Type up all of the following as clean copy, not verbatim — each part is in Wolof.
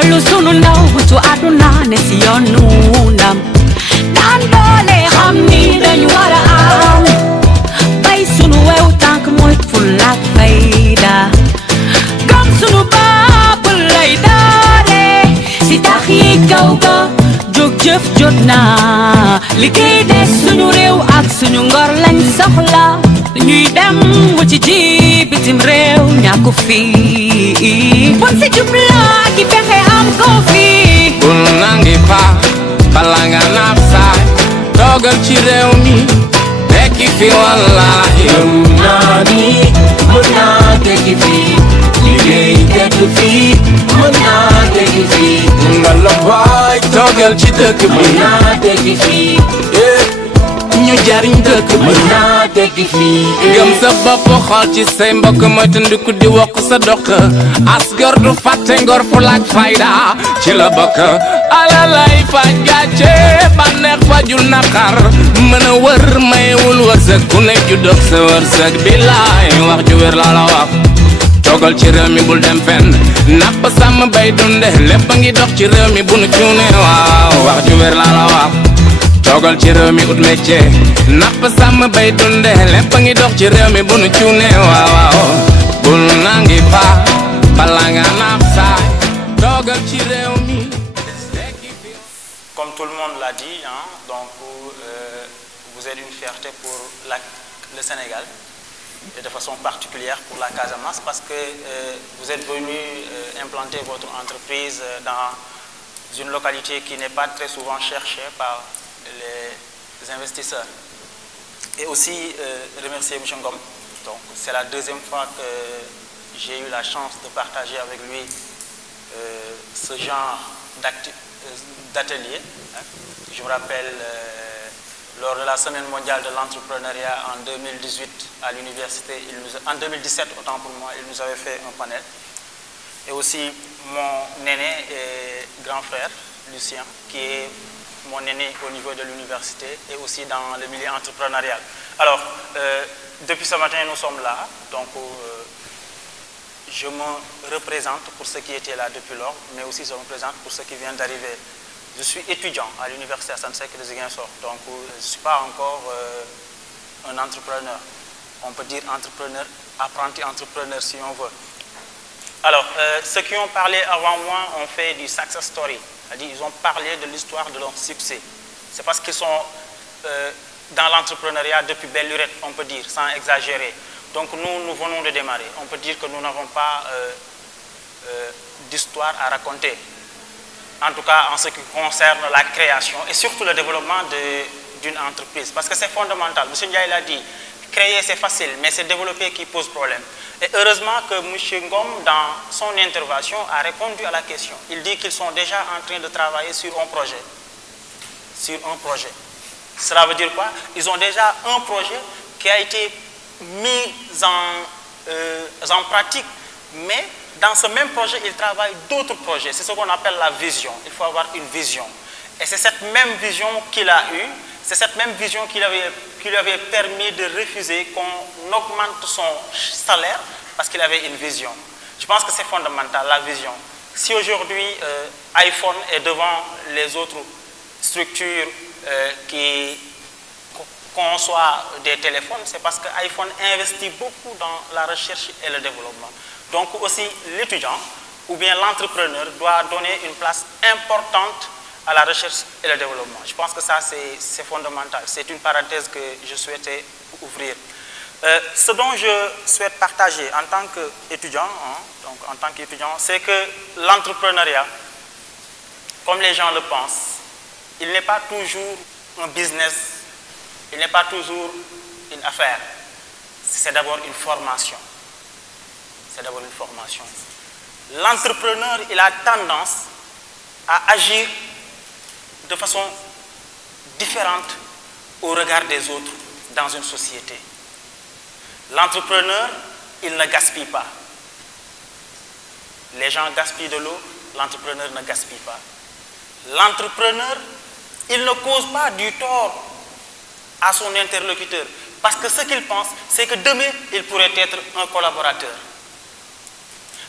tollu sunu ndaw wutu àdduna ne si yoonu ndam daan doole xam ni dañu war a am bay sunu wew tànk mooy fulla ak fayda gëm sunu bopp lay doole si tax yi kaw ga jóg jëf jot na liggéey des suñu réew ak suñu ngor lañ soxla ñuy dem wuti ji bitim réew ñàkku fii bon si jubla ki fexe am ko fii bul nangi fa bala nga naaf saay toogal ci réew mi tekki fi wallaahi gëm naa ni mën naa tekki fii liggéey tekki fii mën naa tekki fii nga la baay toogal ci dëkk bi mën naa tekki fii ñu jariñ dëkk bi mën naa tekki fii gëm sa bopp xool ci say mbokk moytandiku di wokk sa doq asgor du fàtte ngor fu laaj fayda ci la bokk alalay faj gàcce bànneex fajul naqar mën a wër mayewul wërsëg ku ne juddoog sa wërsëg bilaay wax ju wér la wax toogal ci réew mi bul dem fenn napp sàmm bay dunde lépp a ngi dox ci réew mi bu nu cuune waaw wax ju wér la wax toogal ci réew mi ut métier napp sàmm bay dunde lépp a ngi dox ci réew mi bu nu cuune waaw bul nangi fa bala nga naaf saay toogal ci réew mi. Comme tout le monde l'a dit, hein, donc vous êtes une fierté pour le Sénégal et de façon particulière pour la Casamance parce que vous êtes venu implanter votre entreprise dans une localité qui n'est pas très souvent cherchée par les investisseurs. Et aussi remercier M. Ngom. Donc c'est la deuxième fois que j'ai eu la chance de partager avec lui ce genre d'atelier. Je me rappelle lors de la semaine mondiale de l'entrepreneuriat en 2018 à l'université, en 2017 autant pour moi, il nous avait fait un panel. Et aussi mon aîné et grand frère, Lucien, qui est mon aîné au niveau de l'université et aussi dans le milieu entrepreneurial. Alors, depuis ce matin, nous sommes là, donc je me représente pour ceux qui étaient là depuis lors, mais aussi je me présente pour ceux qui viennent d'arriver. Je suis étudiant à l'université Assane Seck de Ziguinchor, donc je ne suis pas encore un entrepreneur. On peut dire entrepreneur, apprenti entrepreneur si on veut. Alors, ceux qui ont parlé avant moi ont fait du success story, c'est-à-dire ils ont parlé de l'histoire de leur succès. C'est parce qu'ils sont dans l'entrepreneuriat depuis belle lurette, on peut dire, sans exagérer. Donc nous venons de démarrer. On peut dire que nous n'avons pas d'histoire à raconter. En tout cas, en ce qui concerne la création et surtout le développement d'une entreprise. Parce que c'est fondamental. M. Ndiaye l'a dit, créer c'est facile, mais c'est développer qui pose problème. Et heureusement que M. Ngom, dans son intervention, a répondu à la question. Il dit qu'ils sont déjà en train de travailler sur un projet. Sur un projet. Cela veut dire quoi? Ils ont déjà un projet qui a été mis en pratique, mais dans ce même projet, ils travaillent d'autres projets. C'est ce qu'on appelle la vision. Il faut avoir une vision. Et c'est cette même vision qu'il a eue, c'est cette même vision qui lui avait permis de refuser qu'on augmente son salaire parce qu'il avait une vision. Je pense que c'est fondamental, la vision. Si aujourd'hui, iPhone est devant les autres structures qui conçoit des téléphones, c'est parce que iPhone investit beaucoup dans la recherche et le développement. Donc aussi l'étudiant ou bien l'entrepreneur doit donner une place importante à la recherche et le développement. Je pense que ça c'est fondamental. C'est une parenthèse que je souhaitais ouvrir. Ce dont je souhaite partager en tant qu'étudiant, c'est que l'entrepreneuriat, comme les gens le pensent, il n'est pas toujours un business. Il n'est pas toujours une affaire, c'est d'abord une formation. C'est d'abord une formation. L'entrepreneur, il a tendance à agir de façon différente au regard des autres dans une société. L'entrepreneur, il ne gaspille pas. Les gens gaspillent de l'eau, l'entrepreneur ne gaspille pas. L'entrepreneur, il ne cause pas du tort à son interlocuteur. Parce que ce qu'il pense, c'est que demain, il pourrait être un collaborateur.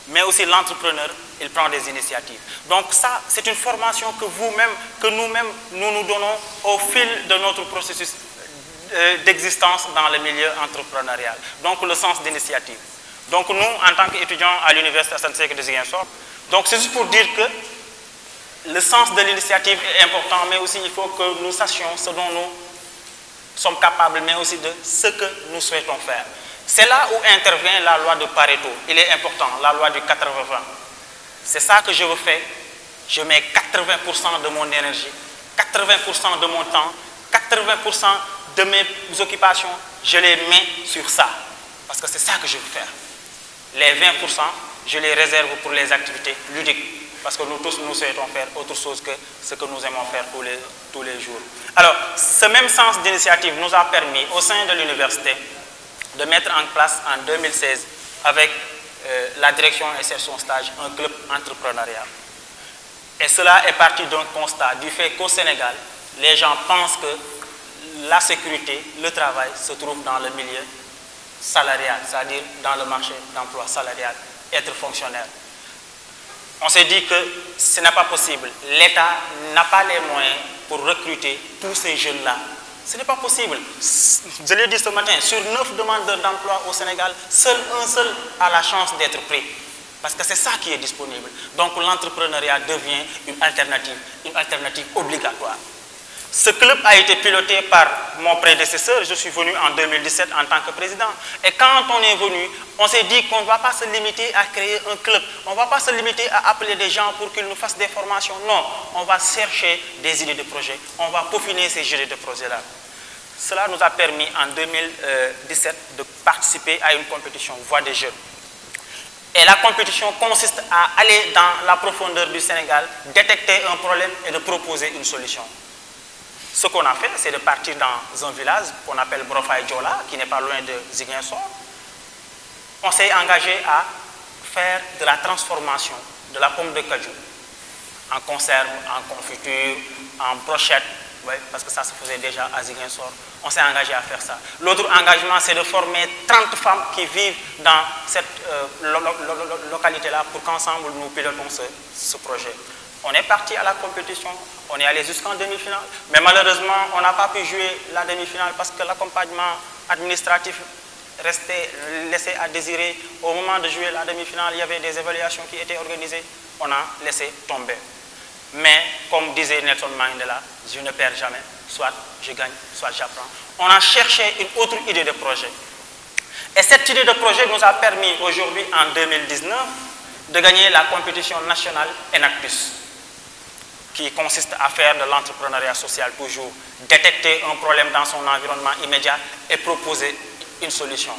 Mais aussi l'entrepreneur il prend des initiatives. Donc ça, c'est une formation que vous-même, que nous-mêmes, nous donnons au fil de notre processus d'existence dans le milieu entrepreneurial. Donc le sens d'initiative. Donc nous, en tant qu'étudiants à l'Université Assane Seck de Ziguinchor, donc c'est juste pour dire que le sens de l'initiative est important, mais aussi il faut que nous sachions ce dont nous sommes capables, mais aussi de ce que nous souhaitons faire. C'est là où intervient la loi de Pareto. Il est important, la loi du 80-20. C'est ça que je veux faire. Je mets 80% de mon énergie, 80% de mon temps, 80% de mes occupations, je les mets sur ça. Parce que c'est ça que je veux faire. Les 20%, je les réserve pour les activités ludiques. Parce que nous tous, nous souhaitons faire autre chose que ce que nous aimons faire tous les jours. Alors, ce même sens d'initiative nous a permis, au sein de l'université, de mettre en place en 2016, avec la direction insertion stage, un club entrepreneurial. Et cela est parti d'un constat du fait qu'au Sénégal, les gens pensent que la sécurité, le travail se trouve dans le milieu salarial, c'est-à-dire dans le marché d'emploi salarial, être fonctionnaire. On s'est dit que ce n'est pas possible. L'État n'a pas les moyens pour recruter tous ces jeunes-là. Ce n'est pas possible. Je l'ai dit ce matin, sur 9 demandeurs d'emploi au Sénégal, un seul a la chance d'être pris. Parce que c'est ça qui est disponible. Donc l'entrepreneuriat devient une alternative obligatoire. Ce club a été piloté par mon prédécesseur. Je suis venu en 2017 en tant que président. Et quand on est venu, on s'est dit qu'on ne va pas se limiter à créer un club. On ne va pas se limiter à appeler des gens pour qu'ils nous fassent des formations. Non, on va chercher des idées de projet. On va peaufiner ces idées de projet-là. Cela nous a permis en 2017 de participer à une compétition Voix des jeunes. Et la compétition consiste à aller dans la profondeur du Sénégal, détecter un problème et de proposer une solution. Ce qu'on a fait, c'est de partir dans un village qu'on appelle Brofay Diola, qui n'est pas loin de Ziguinchor. On s'est engagé à faire de la transformation de la pomme de cajou en conserve, en confiture, en brochette, ouais, parce que ça se faisait déjà à Ziguinchor. On s'est engagé à faire ça. L'autre engagement, c'est de former 30 femmes qui vivent dans cette localité-là pour qu'ensemble nous pilotons ce projet. On est parti à la compétition, on est allé jusqu'en demi-finale, mais malheureusement, on n'a pas pu jouer la demi-finale parce que l'accompagnement administratif restait laissé à désirer. Au moment de jouer la demi-finale, il y avait des évaluations qui étaient organisées, on a laissé tomber. Mais comme disait Nelson Mandela, je ne perds jamais, soit je gagne, soit j'apprends. On a cherché une autre idée de projet. Et cette idée de projet nous a permis aujourd'hui, en 2019, de gagner la compétition nationale Enactus, qui consiste à faire de l'entrepreneuriat social toujours, détecter un problème dans son environnement immédiat et proposer une solution.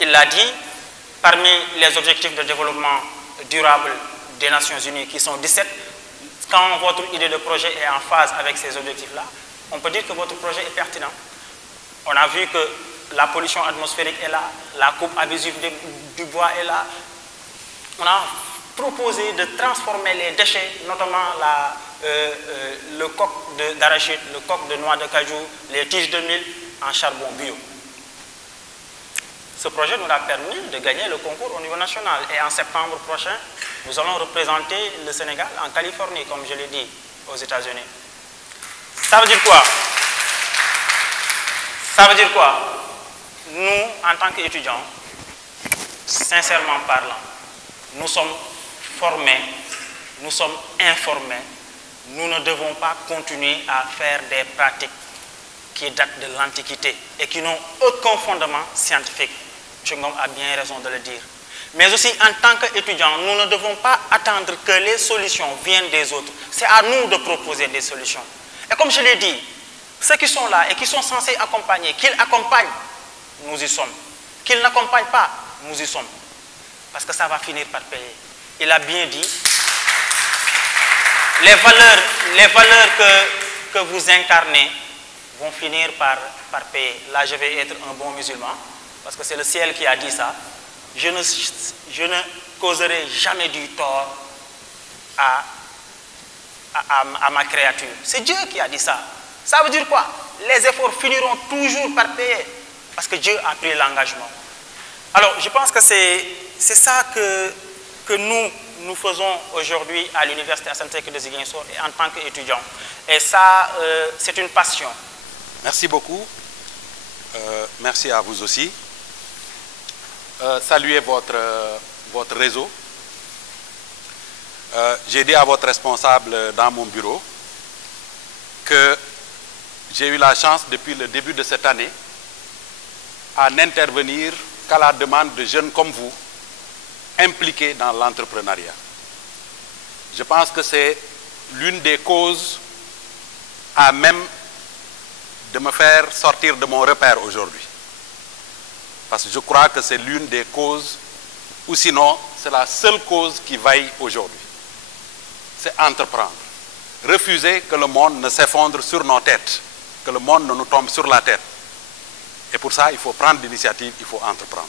Il l'a dit, parmi les objectifs de développement durable des Nations Unies, qui sont 17, quand votre idée de projet est en phase avec ces objectifs-là, on peut dire que votre projet est pertinent. On a vu que la pollution atmosphérique est là, la coupe abusive du bois est là. On a proposé de transformer les déchets, notamment le coq d'arachide, le coq de noix de cajou, les tiges de mil, en charbon bio. Ce projet nous a permis de gagner le concours au niveau national. Et en septembre prochain, nous allons représenter le Sénégal en Californie, comme je l'ai dit, aux États-Unis. Ça veut dire quoi? Ça veut dire quoi? Nous, en tant qu'étudiants, sincèrement parlant, nous sommes formés, nous sommes informés, nous ne devons pas continuer à faire des pratiques qui datent de l'Antiquité et qui n'ont aucun fondement scientifique. M. Ngom a bien raison de le dire. Mais aussi, en tant qu'étudiants, nous ne devons pas attendre que les solutions viennent des autres. C'est à nous de proposer des solutions. Et comme je l'ai dit, ceux qui sont là et qui sont censés accompagner, qu'ils accompagnent, nous y sommes. Qu'ils n'accompagnent pas, nous y sommes. Parce que ça va finir par payer. Il a bien dit, les valeurs que vous incarnez vont finir par payer. Là, je vais être un bon musulman, parce que c'est le ciel qui a dit ça. Je ne causerai jamais du tort à ma créature. C'est Dieu qui a dit ça. Ça veut dire quoi? Les efforts finiront toujours par payer, parce que Dieu a pris l'engagement. Alors, je pense que c'est ça que nous faisons aujourd'hui à l'Université Assane Seck de Ziguinchor et en tant qu'étudiant. Et ça, c'est une passion. Merci beaucoup. Merci à vous aussi. Saluez votre réseau. J'ai dit à votre responsable dans mon bureau que j'ai eu la chance depuis le début de cette année à n'intervenir qu'à la demande de jeunes comme vous impliqués dans l'entrepreneuriat. Je pense que c'est l'une des causes à même de me faire sortir de mon repère aujourd'hui. Parce que je crois que c'est l'une des causes, ou sinon, c'est la seule cause qui vaille aujourd'hui. C'est entreprendre. Refuser que le monde ne s'effondre sur nos têtes, que le monde ne nous tombe sur la tête. Et pour ça, il faut prendre l'initiative, il faut entreprendre.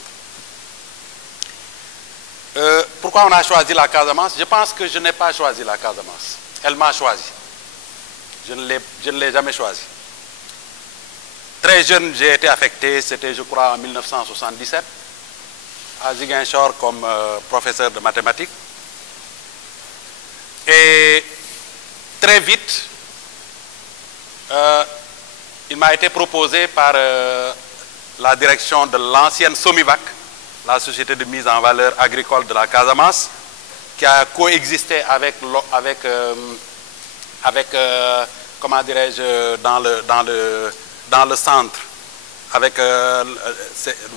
Pourquoi on a choisi la Casamance? Je pense que je n'ai pas choisi la Casamance. Elle m'a choisi. Je ne l'ai jamais choisi. Très jeune, j'ai été affecté, c'était je crois en 1977, à Ziguinchor comme professeur de mathématiques. Et très vite, il m'a été proposé par la direction de l'ancienne Somivac, la société de mise en valeur agricole de la Casamance, qui a coexisté avec comment dirais-je, dans le centre, avec,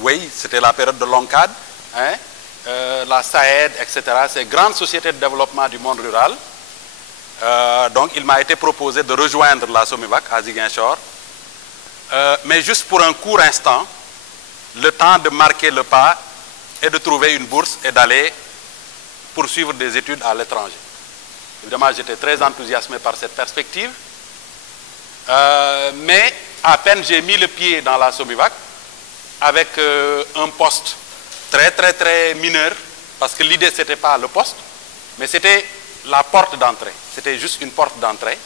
oui, c'était la période de l'ONCAD, hein, la SAED, etc., ces grandes sociétés de développement du monde rural. Donc, il m'a été proposé de rejoindre la Somivac à Ziguinchor, mais juste pour un court instant, le temps de marquer le pas et de trouver une bourse et d'aller poursuivre des études à l'étranger. Évidemment, j'étais très enthousiasmé par cette perspective, mais à peine j'ai mis le pied dans la Somivac, avec un poste très mineur, parce que l'idée ce n'était pas le poste, mais c'était la porte d'entrée, c'était juste une porte d'entrée.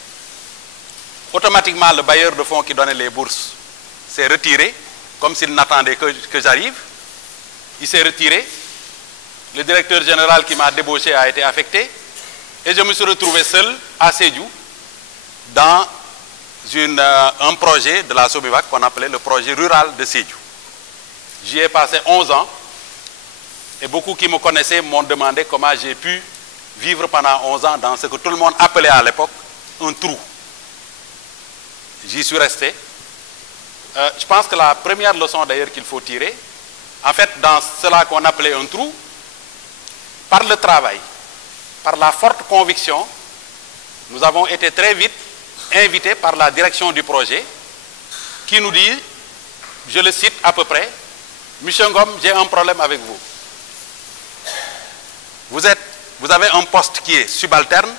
Automatiquement, le bailleur de fonds qui donnait les bourses s'est retiré, comme s'il n'attendait que j'arrive. Il s'est retiré. Le directeur général qui m'a débauché a été affecté. Et je me suis retrouvé seul à Sédhiou dans un projet de la Somivac qu'on appelait le projet rural de Sédhiou. J'y ai passé 11 ans. Et beaucoup qui me connaissaient m'ont demandé comment j'ai pu vivre pendant 11 ans dans ce que tout le monde appelait à l'époque un trou. J'y suis resté. Je pense que la première leçon d'ailleurs qu'il faut tirer, en fait, dans cela qu'on appelait un trou, par le travail, par la forte conviction, nous avons été très vite invités par la direction du projet qui nous dit, je le cite à peu près, « Monsieur Ngom, j'ai un problème avec vous. Vous avez un poste qui est subalterne,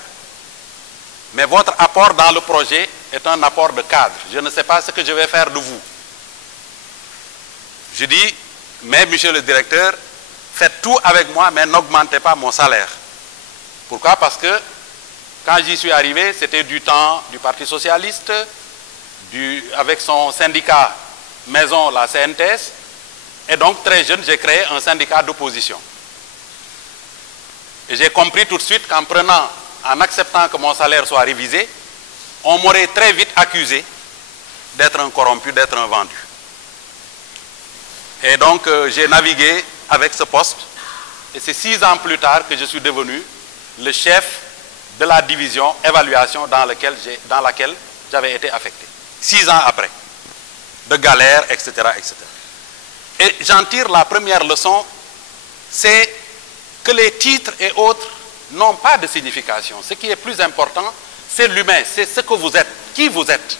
mais votre apport dans le projet est un apport de cadre. Je ne sais pas ce que je vais faire de vous. » Je dis, mais monsieur le directeur, faites tout avec moi, mais n'augmentez pas mon salaire. Pourquoi? Parce que quand j'y suis arrivé, c'était du temps du Parti Socialiste, avec son syndicat maison, la CNTS, et donc très jeune, j'ai créé un syndicat d'opposition. Et j'ai compris tout de suite en acceptant que mon salaire soit révisé, on m'aurait très vite accusé d'être un corrompu, d'être un vendu. Et donc, j'ai navigué avec ce poste. Et c'est 6 ans plus tard que je suis devenu le chef de la division évaluation dans laquelle j'avais été affecté. 6 ans après. De galère, etc., etc. Et j'en tire la première leçon, c'est que les titres et autres n'ont pas de signification. Ce qui est plus important, c'est l'humain, c'est ce que vous êtes, qui vous êtes.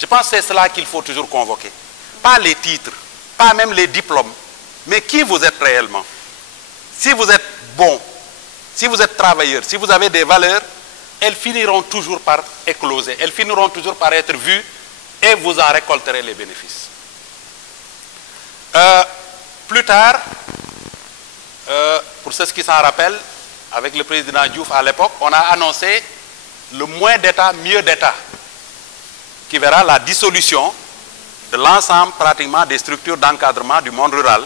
Je pense que c'est cela qu'il faut toujours convoquer. Pas les titres, pas même les diplômes, mais qui vous êtes réellement. Si vous êtes bon, si vous êtes travailleur, si vous avez des valeurs, elles finiront toujours par écloser, elles finiront toujours par être vues et vous en récolterez les bénéfices. Plus tard, pour ceux qui s'en rappellent, avec le président Diouf à l'époque, on a annoncé le moins d'État, mieux d'État, qui verra la dissolution de l'ensemble pratiquement des structures d'encadrement du monde rural,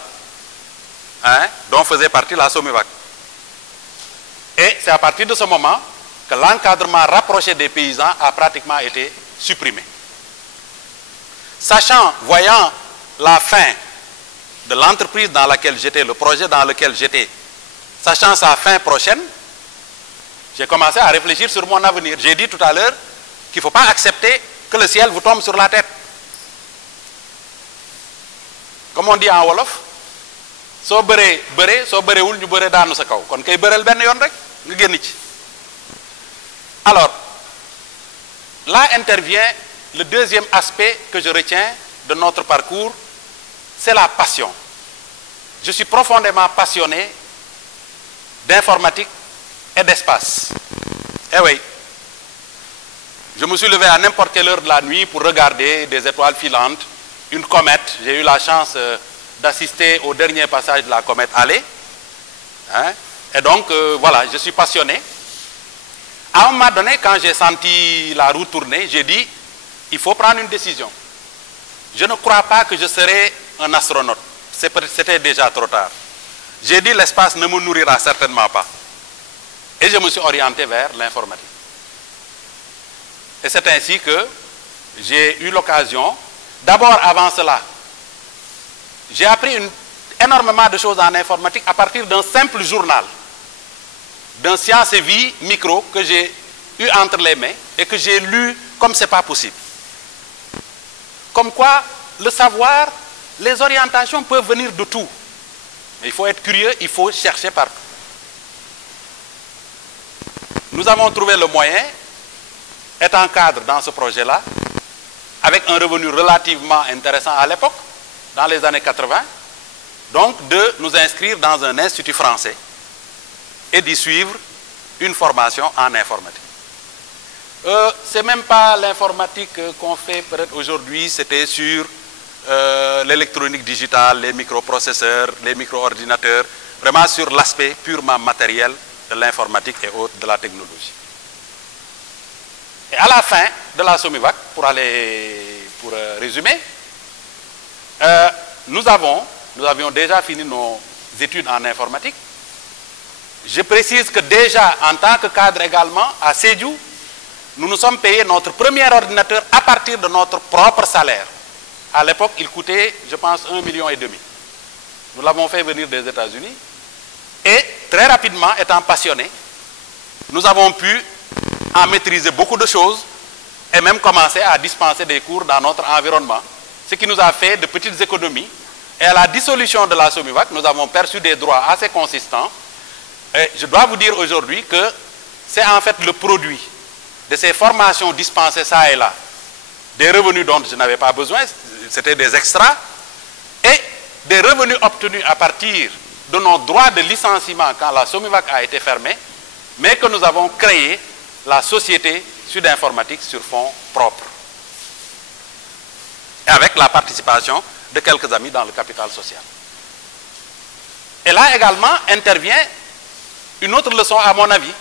hein, dont faisait partie la Somivac. Et c'est à partir de ce moment que l'encadrement rapproché des paysans a pratiquement été supprimé. Voyant la fin de l'entreprise dans laquelle j'étais, le projet dans lequel j'étais, sachant sa fin prochaine, j'ai commencé à réfléchir sur mon avenir. J'ai dit tout à l'heure qu'il ne faut pas accepter que le ciel vous tombe sur la tête. Comme on dit en Wolof, so bëree bëree soo bëreewul ñu bëree daanu sa kaw kon kay bëreel benn yoon rek nga génn ci. Alors là intervient le deuxième aspect que je retiens de notre parcours, c'est la passion. Je suis profondément passionné d'informatique et d'espace. Eh oui, je me suis levé à n'importe quelle heure de la nuit pour regarder des étoiles filantes, une comète. J'ai eu la chance d'assister au dernier passage de la comète Halley. Hein? Et donc, voilà, je suis passionné. À un moment donné, quand j'ai senti la roue tourner, j'ai dit, il faut prendre une décision. Je ne crois pas que je serai un astronaute. C'était déjà trop tard. J'ai dit, l'espace ne me nourrira certainement pas. Et je me suis orienté vers l'informatique. Et c'est ainsi que j'ai eu l'occasion, d'abord avant cela, j'ai appris énormément de choses en informatique à partir d'un simple journal, d'un Science et Vie micro que j'ai eu entre les mains et que j'ai lu comme c'est pas possible. Comme quoi, le savoir, les orientations peuvent venir de tout. Mais il faut être curieux, il faut chercher partout. Nous avons trouvé le moyen, étant cadre dans ce projet-là, avec un revenu relativement intéressant à l'époque, dans les années 80, donc de nous inscrire dans un institut français et d'y suivre une formation en informatique. C'est même pas l'informatique qu'on fait peut-être aujourd'hui, c'était sur l'électronique digitale, les microprocesseurs, les micro-ordinateurs, vraiment sur l'aspect purement matériel de l'informatique et autres de la technologie. Et à la fin de la SOMIVAC, pour résumer, nous avions déjà fini nos études en informatique. Je précise que déjà, en tant que cadre également, à Sédhiou, nous nous sommes payés notre premier ordinateur à partir de notre propre salaire. À l'époque, il coûtait, je pense, 1,5 million. Nous l'avons fait venir des États-Unis. Et très rapidement, étant passionnés, nous avons pu en maîtriser beaucoup de choses et même commencer à dispenser des cours dans notre environnement. Ce qui nous a fait de petites économies. Et à la dissolution de la SOMIVAC, nous avons perçu des droits assez consistants. Et je dois vous dire aujourd'hui que c'est en fait le produit de ces formations dispensées ça et là, des revenus dont je n'avais pas besoin, c'était des extras, et des revenus obtenus à partir de nos droits de licenciement quand la SOMIVAC a été fermée, mais que nous avons créé la société Sud Informatique sur fonds propres. Et avec la participation de quelques amis dans le capital social. Et là également intervient une autre leçon à mon avis.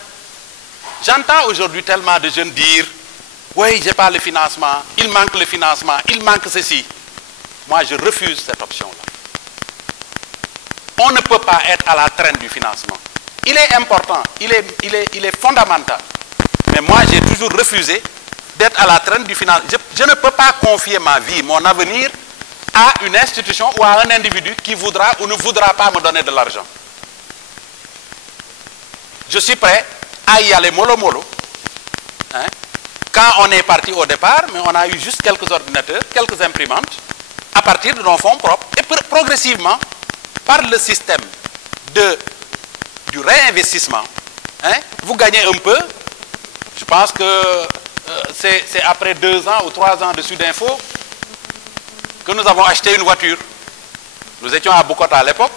J'entends aujourd'hui tellement de jeunes dire « Oui, j'ai pas le financement, il manque le financement, il manque ceci. » Moi, je refuse cette option-là. On ne peut pas être à la traîne du financement. Il est important, il est fondamental. Mais moi, j'ai toujours refusé d'être à la traîne du financement. Je ne peux pas confier ma vie, mon avenir à une institution ou à un individu qui voudra ou ne voudra pas me donner de l'argent. Je suis prêt à y aller mollo mollo. Hein? Quand on est parti au départ, mais on a eu juste quelques ordinateurs, quelques imprimantes, à partir de nos fonds propres. Et progressivement, par le système du réinvestissement, hein, vous gagnez un peu. Je pense que c'est après 2 ans ou 3 ans de Sudinfo que nous avons acheté une voiture. Nous étions à Bukota à l'époque.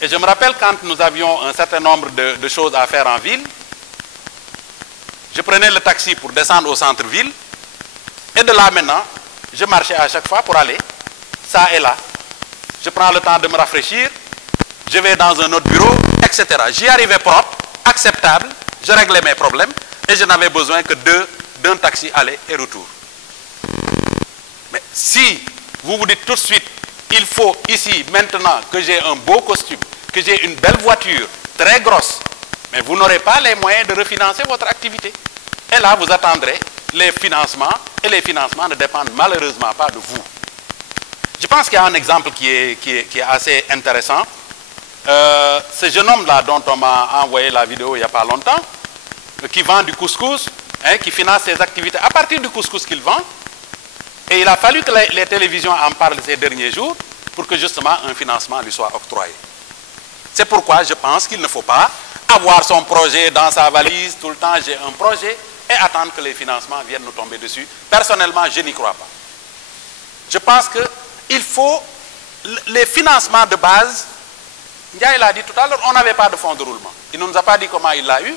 Et je me rappelle quand nous avions un certain nombre de choses à faire en ville, je prenais le taxi pour descendre au centre-ville. Et de là maintenant, je marchais à chaque fois pour aller, ça et là. Je prends le temps de me rafraîchir, je vais dans un autre bureau, etc. J'y arrivais propre, acceptable, je réglais mes problèmes et je n'avais besoin que d'un taxi aller et retour. Mais si vous vous dites tout de suite, il faut ici, maintenant, que j'ai un beau costume, que j'ai une belle voiture, très grosse, Mais vous n'aurez pas les moyens de refinancer votre activité. Et là, vous attendrez les financements, et les financements ne dépendent malheureusement pas de vous. Je pense qu'il y a un exemple qui est assez intéressant. Ce jeune homme-là dont on m'a envoyé la vidéo il n'y a pas longtemps, qui vend du couscous, hein, qui finance ses activités à partir du couscous qu'il vend, et il a fallu que les télévisions en parlent ces derniers jours pour que justement un financement lui soit octroyé. C'est pourquoi je pense qu'il ne faut pas avoir son projet dans sa valise tout le temps, j'ai un projet, et attendre que les financements viennent nous tomber dessus. Personnellement, je n'y crois pas. Je pense qu'il faut les financements de base. Ndiaye l'a dit tout à l'heure, on n'avait pas de fonds de roulement. Il ne nous a pas dit comment il l'a eu,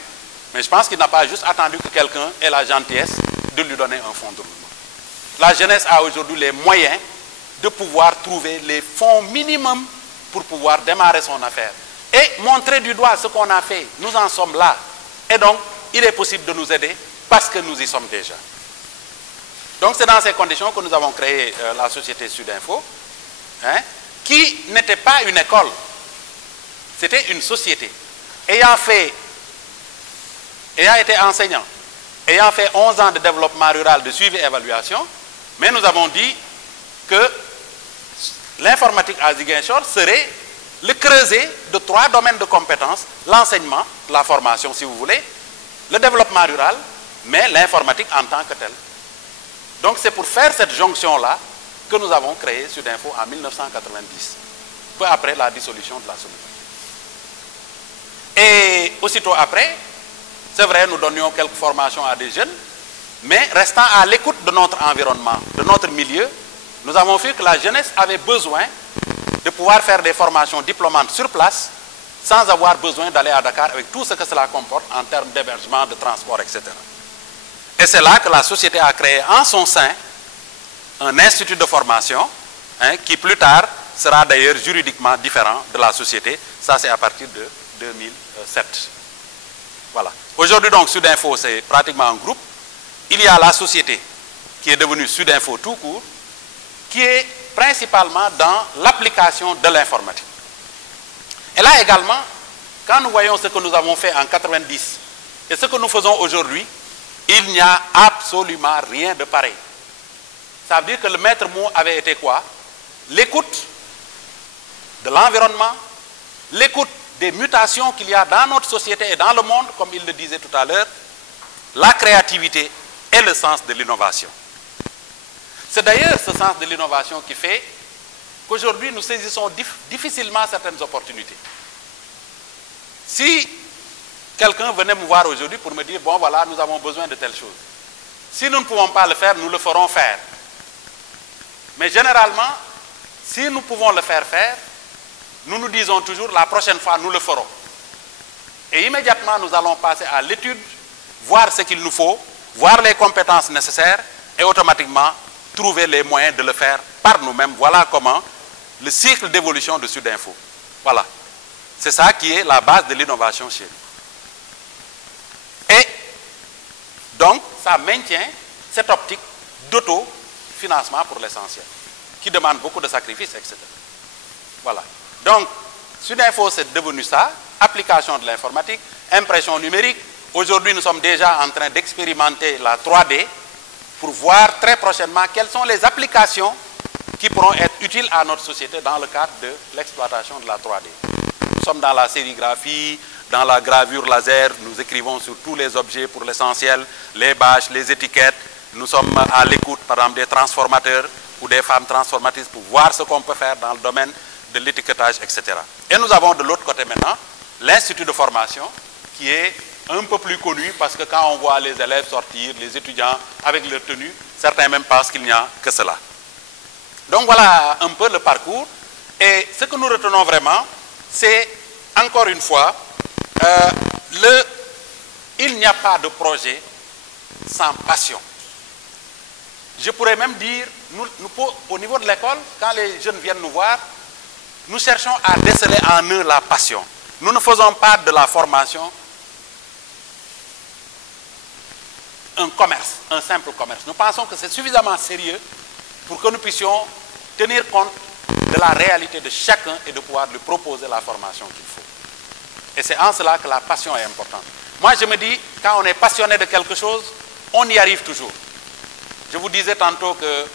mais je pense qu'il n'a pas juste attendu que quelqu'un ait la gentillesse de lui donner un fonds de roulement. La jeunesse a aujourd'hui les moyens de pouvoir trouver les fonds minimums pour pouvoir démarrer son affaire. Et montrer du doigt ce qu'on a fait. Nous en sommes là. Et donc, il est possible de nous aider parce que nous y sommes déjà. Donc, c'est dans ces conditions que nous avons créé la société Sudinfo, hein, qui n'était pas une école. C'était une société. Ayant été enseignant, ayant fait 11 ans de développement rural, de suivi et évaluation, mais nous avons dit que l'informatique à Ziguinchor serait le creuset de 3 domaines de compétences, l'enseignement, la formation si vous voulez, le développement rural, mais l'informatique en tant que telle. Donc c'est pour faire cette jonction-là que nous avons créé Sudinfo en 1990, peu après la dissolution de la Solidarité. Et aussitôt après, c'est vrai, nous donnions quelques formations à des jeunes, mais restant à l'écoute de notre environnement, de notre milieu, nous avons vu que la jeunesse avait besoin de pouvoir faire des formations diplômantes sur place sans avoir besoin d'aller à Dakar avec tout ce que cela comporte en termes d'hébergement, de transport, etc. Et c'est là que la société a créé en son sein un institut de formation, hein, qui plus tard sera d'ailleurs juridiquement différent de la société. Ça, c'est à partir de 2007. Voilà. Aujourd'hui, donc, Sudinfo, c'est pratiquement un groupe. Il y a la société qui est devenue Sudinfo tout court, qui est principalement dans l'application de l'informatique. Et là également, quand nous voyons ce que nous avons fait en 90 et ce que nous faisons aujourd'hui, il n'y a absolument rien de pareil. Ça veut dire que le maître mot avait été quoi? L'écoute de l'environnement, l'écoute des mutations qu'il y a dans notre société et dans le monde, comme il le disait tout à l'heure, la créativité et le sens de l'innovation. C'est d'ailleurs ce sens de l'innovation qui fait qu'aujourd'hui nous saisissons difficilement certaines opportunités. Si quelqu'un venait me voir aujourd'hui pour me dire, bon voilà, nous avons besoin de telle chose. Si nous ne pouvons pas le faire, nous le ferons faire. Mais généralement, si nous pouvons le faire faire, nous nous disons toujours, la prochaine fois, nous le ferons. Et immédiatement, nous allons passer à l'étude, voir ce qu'il nous faut, voir les compétences nécessaires et automatiquement trouver les moyens de le faire par nous-mêmes. Voilà comment le cycle d'évolution de Sudinfo. Voilà. C'est ça qui est la base de l'innovation chez nous. Et donc, ça maintient cette optique d'autofinancement pour l'essentiel, qui demande beaucoup de sacrifices, etc. Voilà. Donc, Sudinfo, c'est devenu ça, application de l'informatique, impression numérique. Aujourd'hui, nous sommes déjà en train d'expérimenter la 3D pour voir très prochainement quelles sont les applications qui pourront être utiles à notre société dans le cadre de l'exploitation de la 3D. Nous sommes dans la sérigraphie, dans la gravure laser, nous écrivons sur tous les objets pour l'essentiel, les bâches, les étiquettes. Nous sommes à l'écoute, par exemple, des transformateurs ou des femmes transformatrices pour voir ce qu'on peut faire dans le domaine de l'étiquetage, etc. Et nous avons de l'autre côté maintenant l'institut de formation qui est un peu plus connu parce que quand on voit les élèves sortir, les étudiants avec leur tenue, certains même pensent qu'il n'y a que cela. Donc voilà un peu le parcours. Et ce que nous retenons vraiment, c'est encore une fois, il n'y a pas de projet sans passion. Je pourrais même dire, au niveau de l'école, quand les jeunes viennent nous voir, nous cherchons à déceler en eux la passion. Nous ne faisons pas de la formation un commerce, un simple commerce. Nous pensons que c'est suffisamment sérieux pour que nous puissions tenir compte de la réalité de chacun et de pouvoir lui proposer la formation qu'il faut. Et c'est en cela que la passion est importante. Moi, je me dis, quand on est passionné de quelque chose, on y arrive toujours. Je vous disais tantôt que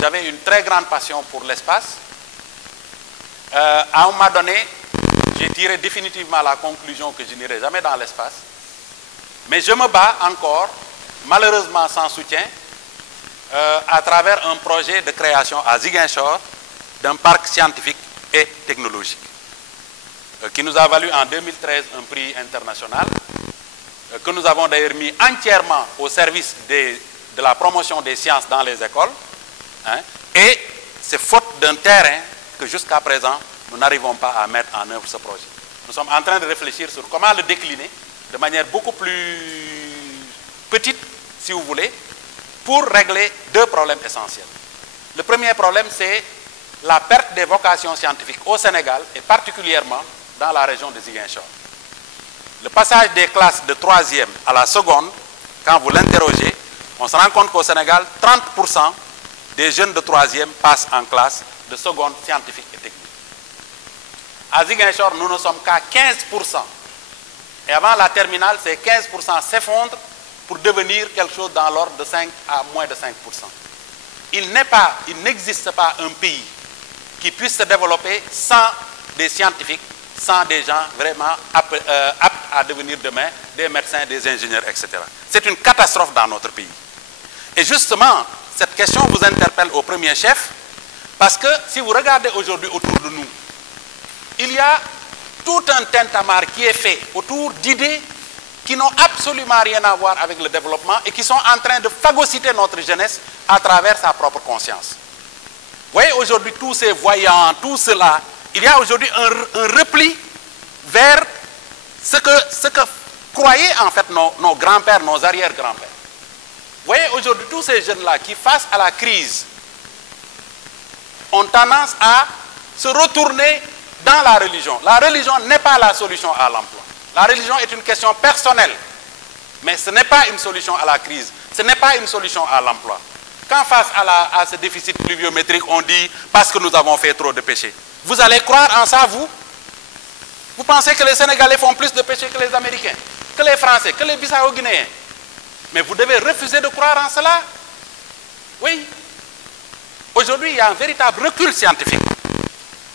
j'avais une très grande passion pour l'espace. À un moment donné, j'ai tiré définitivement la conclusion que je n'irai jamais dans l'espace. Mais je me bats encore, malheureusement sans soutien, à travers un projet de création à Ziguinchor d'un parc scientifique et technologique, qui nous a valu en 2013 un prix international, que nous avons d'ailleurs mis entièrement au service de la promotion des sciences dans les écoles. Hein, et c'est faute d'un terrain que jusqu'à présent, nous n'arrivons pas à mettre en œuvre ce projet. Nous sommes en train de réfléchir sur comment le décliner de manière beaucoup plus petite, si vous voulez, pour régler deux problèmes essentiels. Le premier problème, c'est la perte des vocations scientifiques au Sénégal et particulièrement dans la région de Ziguinchor. Le passage des classes de 3e à la seconde, quand vous l'interrogez, on se rend compte qu'au Sénégal, 30% des jeunes de 3e passent en classe de seconde scientifique et technique. À Ziguinchor, nous ne sommes qu'à 15%. Et avant la terminale, ces 15% s'effondrent pour devenir quelque chose dans l'ordre de 5 à moins de 5%. Il n'existe pas un pays qui puisse se développer sans des scientifiques, sans des gens vraiment aptes à devenir demain des médecins, des ingénieurs, etc. C'est une catastrophe dans notre pays. Et justement, cette question vous interpelle au premier chef, parce que si vous regardez aujourd'hui autour de nous, il y a tout un tintamarre qui est fait autour d'idées qui n'ont absolument rien à voir avec le développement et qui sont en train de phagocyter notre jeunesse à travers sa propre conscience. Vous voyez aujourd'hui tous ces voyants, tout cela, il y a aujourd'hui un repli vers ce que croyaient en fait nos grands-pères, nos arrière-grands-pères. Vous voyez aujourd'hui tous ces jeunes-là qui, face à la crise, ont tendance à se retourner dans la religion. La religion n'est pas la solution à l'emploi. La religion est une question personnelle, mais ce n'est pas une solution à la crise, ce n'est pas une solution à l'emploi. Quand face à ce déficit pluviométrique, on dit parce que nous avons fait trop de péchés. Vous allez croire en ça, vous? Vous pensez que les Sénégalais font plus de péchés que les Américains, que les Français, que les Bissau-Guinéens? Mais vous devez refuser de croire en cela. Oui. Aujourd'hui, il y a un véritable recul scientifique.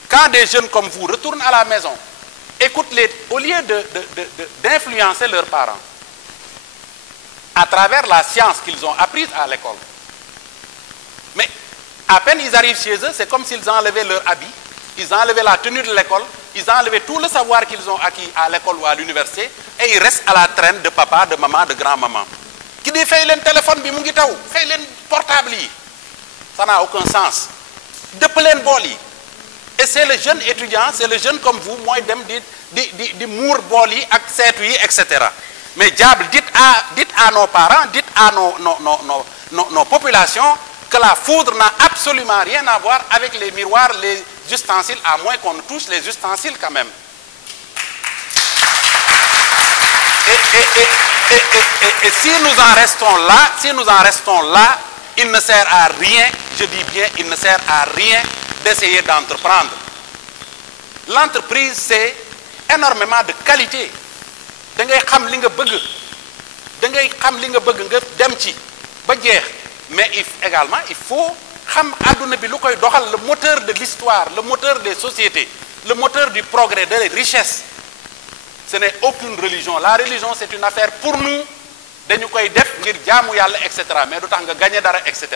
Quand des jeunes comme vous retournent à la maison, au lieu d'influencer leurs parents à travers la science qu'ils ont apprise à l'école, mais à peine ils arrivent chez eux, c'est comme s'ils enlevaient leur habit, ils enlevaient la tenue de l'école, ils enlevaient tout le savoir qu'ils ont acquis à l'école ou à l'université, et ils restent à la traîne de papa, de maman, de grand-maman. Qui dit fay len téléphone bi mu ngi taw, fay len portable yi. Ça n'a aucun sens. Depp len bol yi. Et c'est le jeune étudiant, c'est le jeune comme vous, moi, di mour bol yi ak seetu yi, etc. Mais diable, dites à nos parents, dites à nos populations que la foudre n'a absolument rien à voir avec les miroirs, les ustensiles, à moins qu'on touche les ustensiles quand même. Et si nous en restons là, il ne sert à rien, je dis bien, il ne sert à rien d'essayer d'entreprendre. L'entreprise, c'est énormément de qualité. Da ngay xam li nga bëgg, da ngay xam li nga bëgg nga dem ci ba jeex. Mais également, il faut xam aduna bi lu koy doxal, le moteur de l'histoire, le moteur des sociétés, le moteur du progrès, de la richesse. Ce n'est aucune religion. La religion, c'est une affaire pour nous. Dañu koy def ngir jaamu yàlla, etc. Mais du tax nga gagner dara, etc.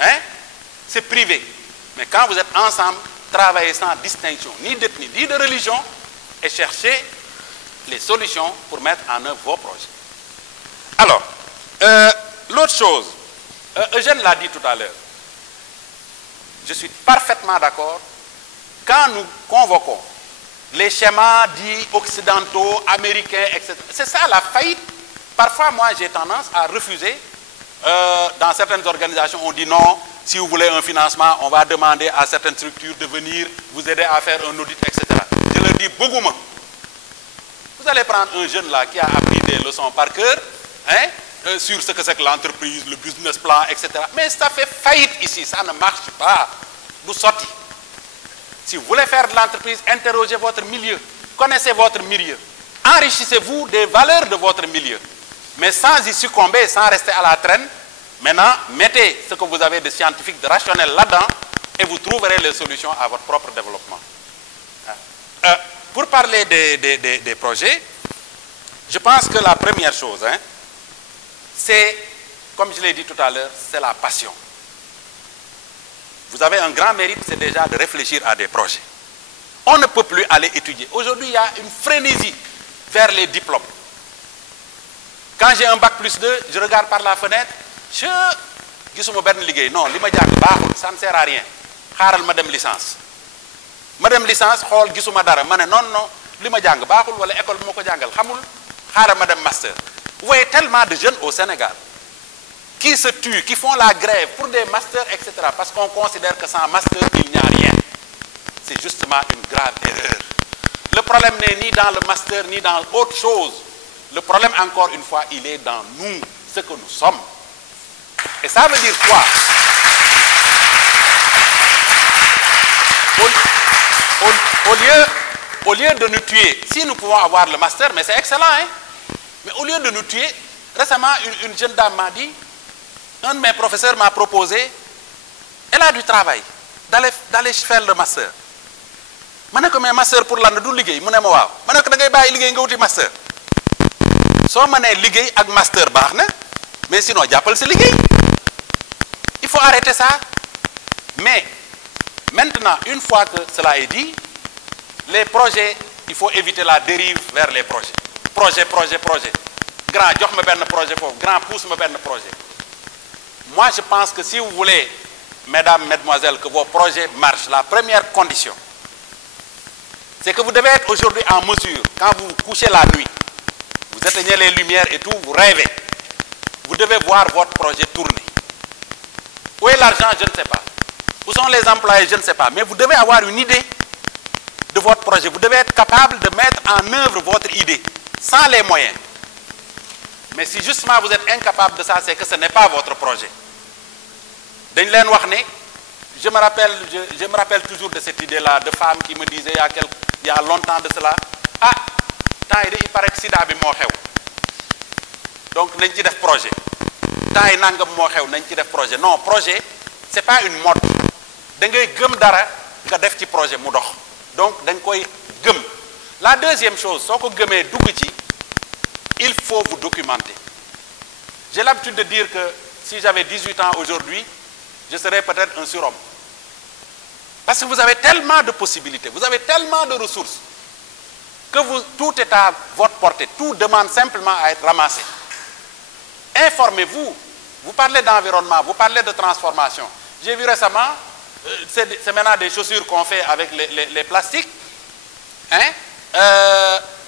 Hein? C'est privé. Mais quand vous êtes ensemble, travaillez sans distinction, ni d'ethnie, ni de religion, et cherchez les solutions pour mettre en œuvre vos projets. Alors, l'autre chose, Eugène l'a dit tout à l'heure, je suis parfaitement d'accord, quand nous convoquons les schémas dits occidentaux, américains, etc., c'est ça la faillite. Parfois, moi, j'ai tendance à refuser. Dans certaines organisations, on dit non, si vous voulez un financement, on va demander à certaines structures de venir vous aider à faire un audit, etc. Je leur dis, Bogouma, vous allez prendre un jeune là qui a appris des leçons par cœur, hein, sur ce que c'est que l'entreprise, le business plan, etc. Mais ça fait faillite ici, ça ne marche pas. Vous sortez. Si vous voulez faire de l'entreprise, interrogez votre milieu. connaissez votre milieu. Enrichissez-vous des valeurs de votre milieu. Mais sans y succomber, sans rester à la traîne. Maintenant, mettez ce que vous avez de scientifique, de rationnel là-dedans et vous trouverez les solutions à votre propre développement. Pour parler des projets, je pense que la première chose, c'est, comme je l'ai dit tout à l'heure, c'est la passion. Vous avez un grand mérite, c'est déjà de réfléchir à des projets. On ne peut plus aller étudier. Aujourd'hui, il y a une frénésie vers les diplômes. Quand j'ai un bac+2, je regarde par la fenêtre, gisuma benn liggéey. Non, li ma jàng baaxul, ça ne sert à rien. Xaaral ma dem licence. Ma dem licence, xool gisuma dara. Ma ne non, li ma jàng baaxul wala école bi ma ko jàngal xamul. Xaaral ma dem master. Vous voyez tellement de jeunes au Sénégal qui se tuent, qui font la grève pour des masters, etc. Parce qu'on considère que sans master, il n'y a rien. C'est justement une grave erreur. Le problème n'est ni dans le master, ni dans autre chose. Le problème, encore une fois, il est dans nous, ce que nous sommes. Et ça veut dire quoi? Au lieu de nous tuer, si nous pouvons avoir le master, mais c'est excellent, hein? Mais au lieu de nous tuer, récemment, une jeune dame m'a dit, un de mes professeurs m'a proposé, elle a du travail, d'aller faire le master. Je dis que mes master pour l'année du liggéey mu ne ma waaw ma ne ko da ngay bàyyi liggéey nga wuti master soo mënee liggéey ak master baax na mais sinon jàppal sa liggéey il faut arrêter ça. Mais maintenant, une fois que cela est dit, les projets, il faut éviter la dérive vers les projets. Projet. Grand, jox ma benn projet foofu, grand, pousse ma benn projet. Moi, je pense que si vous voulez, mesdames, mesdemoiselles, que vos projets marchent, la première condition, c'est que vous devez être aujourd'hui en mesure, quand vous couchez la nuit, vous éteignez les lumières et tout, vous rêvez. Vous devez voir votre projet tourner. Où est l'argent? Je ne sais pas. Où sont les employés? Je ne sais pas. Mais vous devez avoir une idée de votre projet. Vous devez être capable de mettre en œuvre votre idée, sans les moyens. Mais si justement vous êtes incapable de ça, c'est que ce n'est pas votre projet. Je me rappelle toujours de cette idée-là, de femmes qui me disaient il y a longtemps de cela, ah, il paraît que sida bi moo xew. Donc nañ ci def projet. Temps yi nangam moo xew nañ ci def projet. Non, projet, c'est pas une mode. Da ngay gëm dara nga def ci projet mu dox. Donc dañ koy gëm. La deuxième chose, soo ko gëmee dugg ci, il faut vous documenter. J'ai l'habitude de dire que si j'avais 18 ans aujourd'hui, je serais peut-être un surhomme. Parce que vous avez tellement de possibilités, vous avez tellement de ressources, que tout est à votre portée, tout demande simplement à être ramassé. Informez-vous, vous parlez d'environnement, vous parlez de transformation. J'ai vu récemment, c'est maintenant des chaussures qu'on fait avec les plastiques, hein?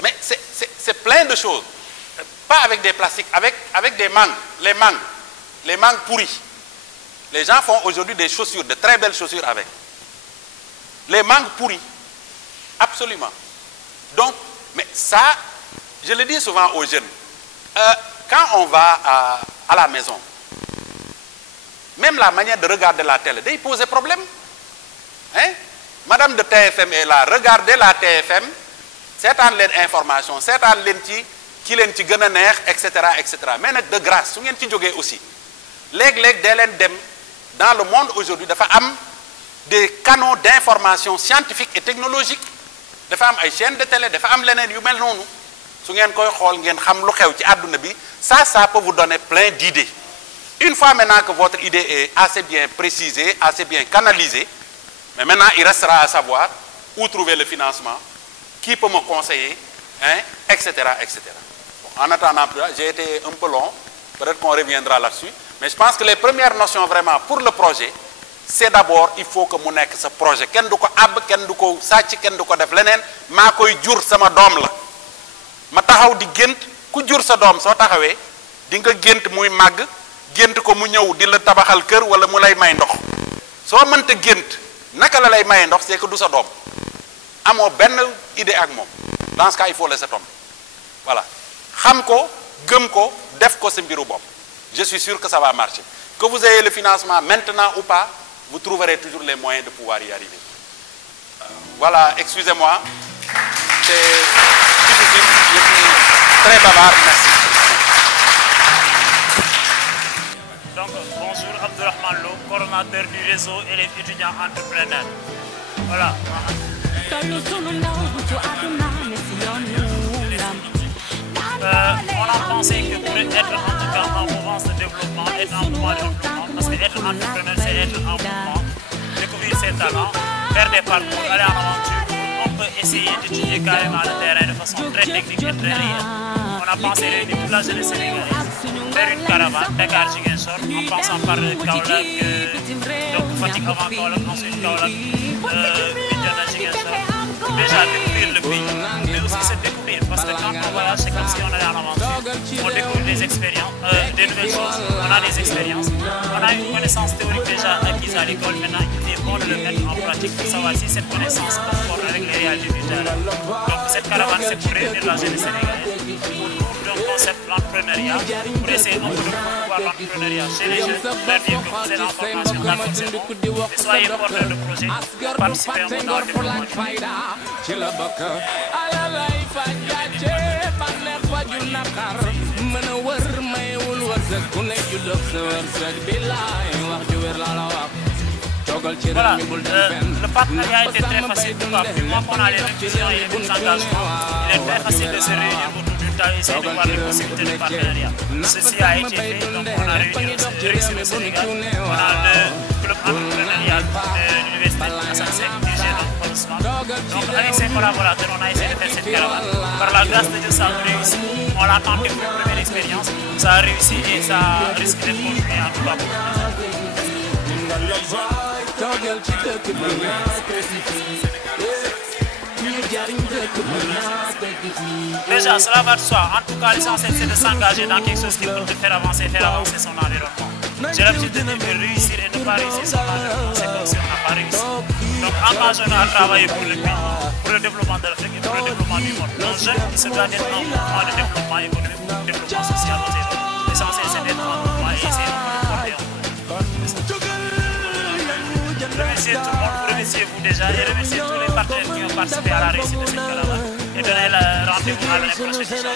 Mais c'est plein de choses. Pas avec des plastiques, avec des mangues, les mangues pourries. Les gens font aujourd'hui des chaussures, de très belles chaussures avec. Les mangues pourries, absolument. Donc, mais ça, je le dis souvent aux jeunes, quand on va à la maison, même la manière de regarder la télé, il pose des problèmes. Hein? Madame de TFM est là, regardez la TFM, c'est en l'information, c'est en l'enti, qui l'enti gëna etc., etc. Mais de grâce, su ngeen ci jógee aussi. Léeg-léeg dee leen dem dans le monde aujourd'hui dafa am des canaux d'information scientifique et technologique. Dafa am ay chaînes de télé, dafa am leneen yu mel noonu. Su ngeen koy xool ngeen xam lu xew ci àdduna bi, ça peut vous donner plein d'idées. Une fois maintenant que votre idée est assez bien précisée, assez bien canalisée, mais maintenant il restera à savoir où trouver le financement, qui peut me conseiller, hein, etc., etc. Bon, en attendant, j'ai été un peu long, peut-être qu'on reviendra là-dessus, mais je pense que les premières notions vraiment pour le projet, c'est d'abord, il faut que mu nekk ce projet kenn du ko àbb kenn du ko sàcc kenn du ko def leneen maa koy jur sama doom la ma taxaw di gént ku jur sa doom soo taxawee di nga gént muy màgg gént ko mu ñëw di la tabaxal kër wala mu lay may ndox soo mënta gént naka la lay maye ndox c'est que du sa doom amoo benn idée ak moom dans ce cas il faut laisser tomber voilà xam ko gëm ko def ko sa mbiru bopp je suis sûr que ça va marcher que vous ayez le financement maintenant ou pas vous trouverez toujours les moyens de pouvoir y arriver. Voilà, excusez-moi. C'est très bavard. Merci. Donc, bonjour, Abdourahmane Lo, coordonnateur du réseau élèves étudiants entrepreneurs. Voilà. On a pensé que pour être en tout cas en mouvance de développement, être en mouvement de développement, parce que être entrepreneur, c'est être en mouvement, découvrir ses talents, faire des parcours, aller en aventure. On peut essayer d'étudier carrément le terrain de façon très technique et très réelle. On a pensé réunir toute la jeunesse sénégalaise, faire une caravane, Dakar-Ziguinchor, en passant par le Kaolack, donc Fatick avant Kaolack, ensuite Kaolack, Bignona-Ziguinchor. Déjà découvrir le pays, mais aussi se découvrir, parce que quand on voyage, c'est comme si on allait en aventure. On découvre des expériences, des nouvelles choses, on a des expériences, on a une connaissance théorique déjà acquise à l'école, maintenant il est bon de le mettre en pratique pour savoir si cette connaissance conforme avec les réalités du terrain. Donc cette caravane, c'est pour réunir la jeunesse sénégalaise, pour un concept l'entrepreneuriat, pour essayer un peu de promouvoir l'entrepreneuriat chez les jeunes, leur dire que vous êtes en formation, d'accord c'est bon, et soyez porteurs de projet, participez un peu dans le développement du pays. ci la bokk alalay fa jaace bànneex fa ju naqar mën a wër mayewul wërsëg ku ne ju dog sa wërsëg billaay wax ju wér laa la wax toogal ci réew mi bul dem fenn le partenariat était très facile du moment qu'on a les mêmes visions et les mêmes engagements il est très facile de se réunir autour d'une table et essayer de voir les possibilités de partenariat. Ceci a été fait, donc on a réussi le Sénégal, on a le club entrepreneurial de l'université Assane Seck dirigé par Ousmane. Donc avec ses collaborateurs, on a essayé de faire cette caravane. Par la grâce de Dieu, ça a réussi. On l'a tenté pour une première expérience, ça a réussi et ça risque d'être continué en tout cas pour les années. Déjà, cela va de soi. En tout cas, l'essentiel, c'est de s'engager dans quelque chose qui peut te faire avancer son environnement. J'ai l'habitude de dire que réussir et ne pas réussir son environnement, c'est comme si on n'a pas réussi. Donc, engageons-nous à travailler pour le pays, pour le développement de l'Afrique et pour le développement du monde. Un jeune qui se doit d'être un mouvement de développement économique, de développement social. L'essentiel, c'est d'être un mouvement et essayer de porter un peu. Remercier tout le monde, remerciez-vous déjà et remercier tous les partenaires qui ont participé à la réussite de cette caravane et donner le rendez-vous à l'année prochaine.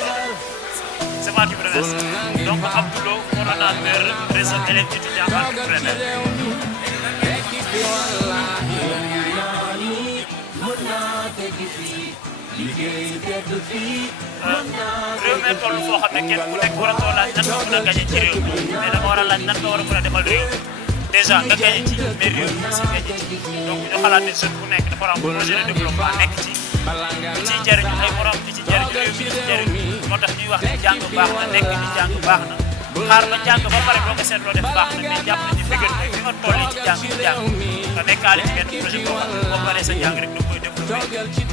C'est moi qui vous remercie. Donc, Abdoulo, coordonnateur réseau élèves étudiants entrepreneurs. réew mi toll foo xam ne kenn ku nekk war a toll laaj nan nga mën a gañe ci réew mi mais dama war a laaj nan nga war a mën a defal réew mi déjà nga gañe ci mais réew mi aussi gañe ci donc ñu xalaat ne jeune bu nekk dafa am projet de développement nekk ci di ciy jariñu ay morom di ci jariñu réew mi di ci jariñu moo tax ñuy wax ne jàng baax na nekk di jàng baax na xaar ba jàng ba pare boo ko seetloo def baax na mais jàpp nañu fi gën fi nga toll ci jàng nga nekkaale ci benn projet boo xam ne boo paree sa jàng rek da koy développé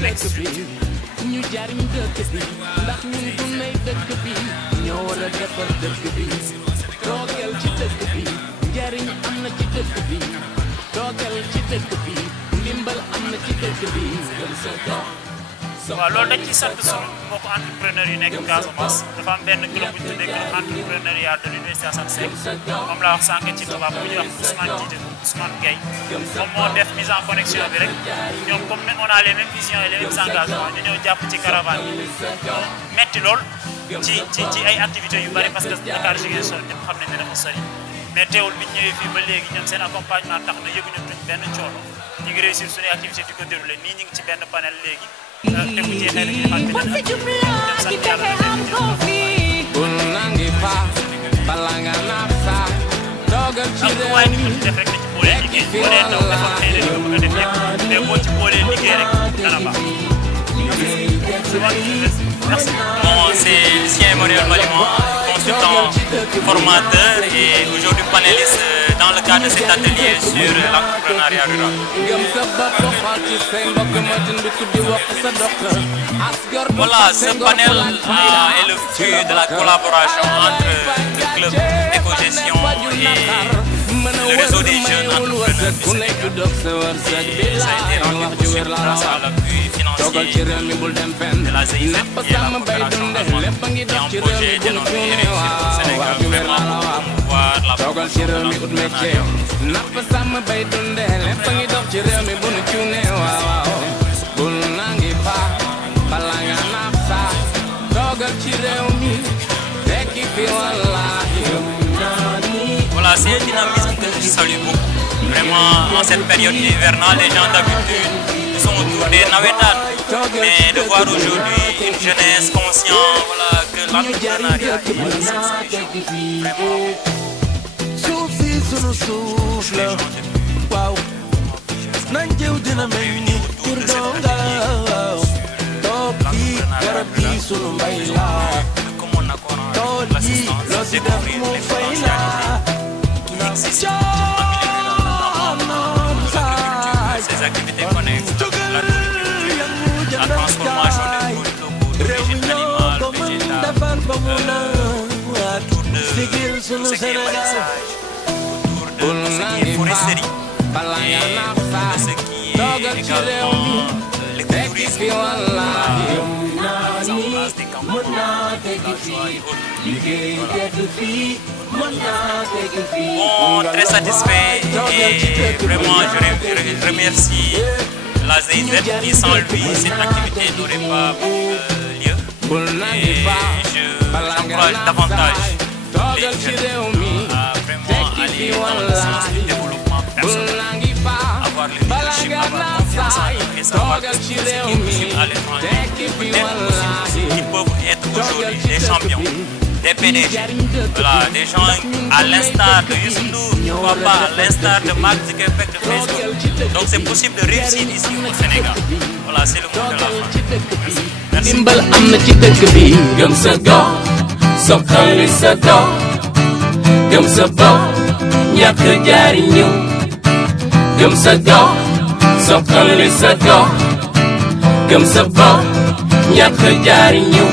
nekk structure ñu jariñ dëkk bi ndax ñun du nay dëkk bi ñoo war a defar dëkk bi toogal ci dëkk bi njariñ am na ci dëkk bi toogal ci dëkk bi ndimbal am na ci dëkk bi waaw loolu dañ ciy sant sunu mbokku entrepreneur yu nekk Casamance dafa am benn club bu ñu tuddee club entrepreneuriat de l'université Assane Seck moom laa wax sànq ci tubaab bu ñuy wax Ousmane Gueye moom moo def mise en connexion bi rek ñoom comme on a les mêmes visions et les mêmes engagements ñu ñëw jàpp ci caravane bi metti lool ci ay activités yu bari parce que Dakar Ziguinchor ñëpp xam nañ ne dafa sori mais teewul bi ñu ñëwee fii ba léegi ñoom seen accompagnement tax na yëguñu tuñ benn coono ñu ngi réussir suñuy activité di ko déroulé nii ñu ngi ci benn panel léegi te bu jeexee rek ñu xam ne sant yàlla bul nangi fa bala nga naaf sa toogal ci réew waaye ni ko ci def rek da ci boolee liggéey boo dee daw dafa xëy na nga bëgg a def yëpp mais boo ci boolee liggéey rek dana baax. Merci. Bon, c'est Lucien Emmanuel Malima, consultant, formateur et aujourd'hui panéliste dans le cadre de cet atelier sur l'entrepreneuriat rural. Voilà, ce panel est le fruit de la collaboration entre le club Éco-Gestion et le réseau des jeunes entrepreneurs du Sénégal. Et ça a été rendu possible grâce à l'appui financier de la GIZ et la coopération allemande qui a un projet dénommé Réussir au Sénégal, vraiment pour promouvoir la promotion de l'entrepreneuriat. bul nangi fa bala nga naaf sa toogal ci réew dynamisme que je salue beaucoup. Vraiment, en cette période hivernale, les gens d'habitude sont autour des navétanes. Mais de voir aujourd'hui une jeunesse consciente, voilà, que l'entrepreneuriat est une solution. Vraiment. Comme on a l'assistance, découvrir les potentialités qui existent en milieu rural, ces activités connexes, la transformation des produits locaux d'origine animale, végétale, autour de tout ce qui est maïssage, autour de ce qui est foresterie et de ce qui est également l'écotourisme, la mise en place des campagnes, bon, très satisfait et vraiment je remercie la ZIZ qui sans lui cette activité n'aurait pas lieu et j'encourage davantage les jeunes à vraiment aller dans le sens du développement personnel, avoir le leadership, avoir confiance en eux et savoir que ce qui est possible à l'étranger peut-être aussi qu'ils peuvent être aujourd'hui des champions, des PDG, voilà, des gens à l'instar de Youssou Ndour, pourquoi pas à l'instar de Mark Zuckerberg de Facebook. Donc c'est possible de réussir ici au Sénégal. Voilà, c'est le mot de la fin. Merci. Dimbal am na ci dëkk bi gëm sa gox soxali sa gox gëm sa bopp ñàkk jaariñu gëm sa gox soxali sa gox gëm sa bopp ñàkk jaariñu